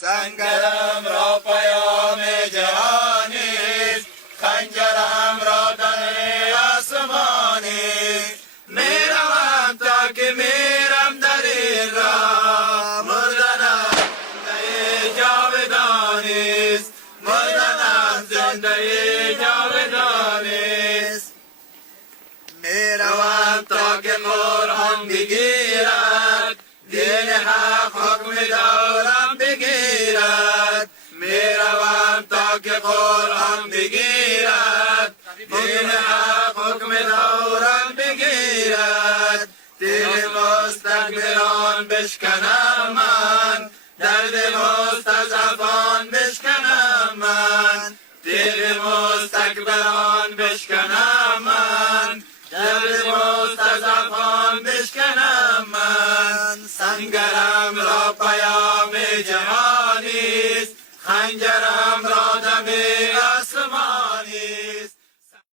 سنگرم را پیام جهانی، خنجرم را تن آسمانی. میروم تا که میرم در این راه، مردنم زنده جاودانیست، مردنم زنده جاودانیست. میروم تا که قرآن بگیرد، دین حق حکم دورم بگیرد. میروم تا که قرآن بگیرد، دین حق حکم دورم بگیرد. دل مستکبران بشکنم من، درد مستضعفان بشکنم من. دل مستکبران بشکنم من، درد مستضعفان بشکنم من. سنگرم را پیام جهان